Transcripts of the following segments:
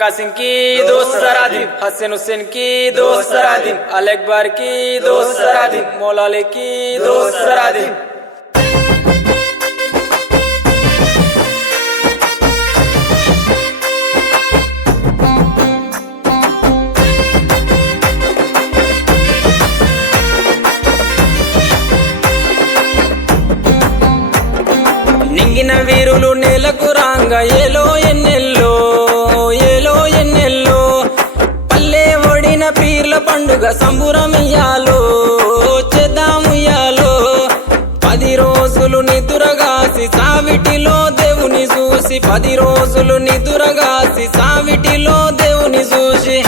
कासिम की दोस्त सरादिम, हसन हुसैन की दोस्त सरादिम, अल अकबर की दोस्त सरादिम, मौला अली की दोस्त सरादिम। నింగిన వీరులు నేలకు రాంగ ఏలో ఎన్నెల్లో ఏలో ఎన్నెల్లో పల్లె ఒడిన పీర్ల పండుగ సంబురమియాలో చేద్దాముయాలో 10 రోజులు నిదురగాసి సావిటిలో దేవుని చూసి 10 రోజులు నిదురగాసి సావిటిలో దేవుని చూసి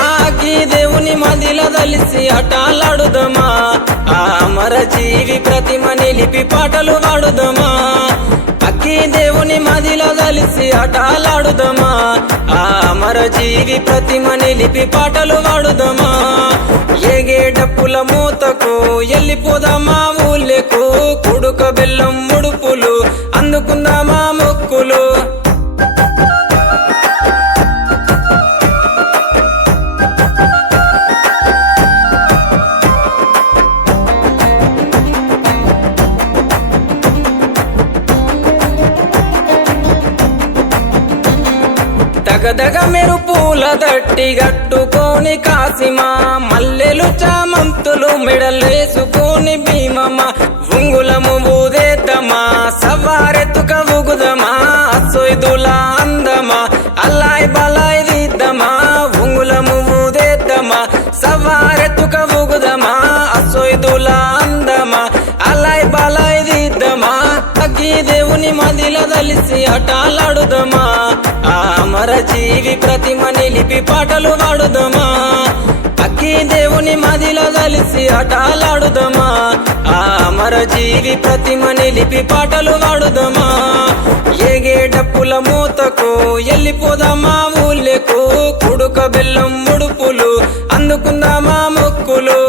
ఆకి దేవుని మదిల దలిసి అటాలాడుదమా ఆ అమర జీవి ప్రతిమ నిలిపి పాటలు పాడుదమా అక్కి దేవుని మదిల దలిసి అటాలాడుదమా ఆ అమర జీవి ప్రతిమ నిలిపి పాటలు పాడుదమా ఏగే డప్పుల మూతకు ఎల్లిపోదామా ఊళ్ళకు కుడుక బెల్లం ముడుపులు అందుకుందామా మొక్కులు దగదగ మెరుపుల దట్టి గట్టుకోని కాసిమా మల్లెలు చామంతులు మెడలేసుకొని భీమమా ఉంగులము ఊదేద్దమా సవారెత్తుక ఊగుదమా సొయ్దుల అందమా అల్లాయ్ బలాయ్ దిద్దమా ఉంగులము ఊదేద్దమా సవారెత్తుక ఊగుదమా సొయ్దుల అందమా అల్లాయ్ బలాయ్ దిద్దమా అగ్గి దేవుని మదిల దలిసి అటాలాడుదమా ఆ అమర జీవి ప్రతిమ నిలిపి పాటలు పాడుదమా అక్కి దేవుని మదిల దలిసి అటాలాడుదమా ఆ అమర జీవి ప్రతిమ నిలిపి పాటలు పాడుదమా ఏగే డప్పుల మూతకు ఎల్లిపోదామా ఊళ్ళకు కుడుక బెల్లం ముడుపులు అందుకుందామా మొక్కులు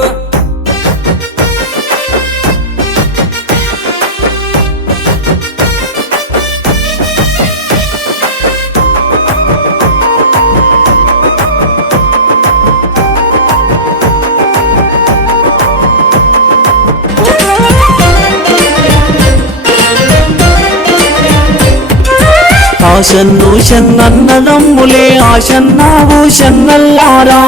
ఆశన్ను షన్నన్నదమ్ములే ఆశన్నావు షన్నల్లారా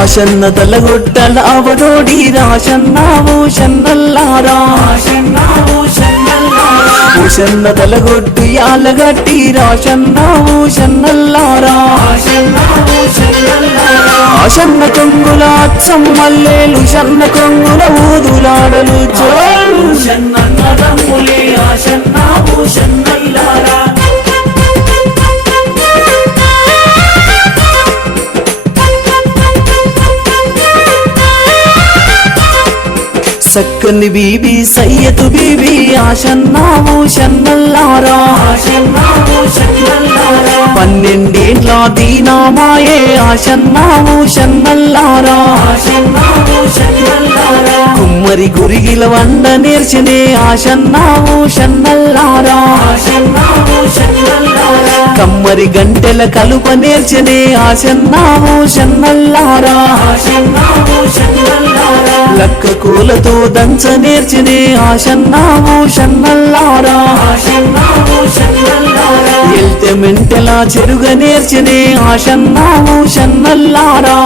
ఆశన్న తలగొట్టల అవడోడి రాశన్నావు షన్నల్లారా షన్న తలగొట్టు యాలగట్టి రాశన్నావు షన్నల్లారా ఆశన్న కొంగుల అచ్చం మల్లేలు షన్న కొంగుల ఊదులాడలు చోలు షన్నన్నదమ్ములే ఆశన్నావు షన్నల్లారా సక్కని బీబీ సయ్యతు బీబీ ఆశన్నావు షన్నల్లారా 12 దీనామాయే ఆశన్నావు షన్నల్లారా కుమ్మరి గురిగిల వండ నేర్చనే ఆశన్నావు షన్నల్లారా కమ్మరి గంటెల కలుప నేర్చనే ఆశన్నావు షన్నల్లారా లక్క కూలతో దంచ నేర్చనే ఆశన్నావు షన్నల్లారా ఎల్తె మెంటెలా చెరుగ నేర్చనే ఆశన్నావు షన్నల్లారా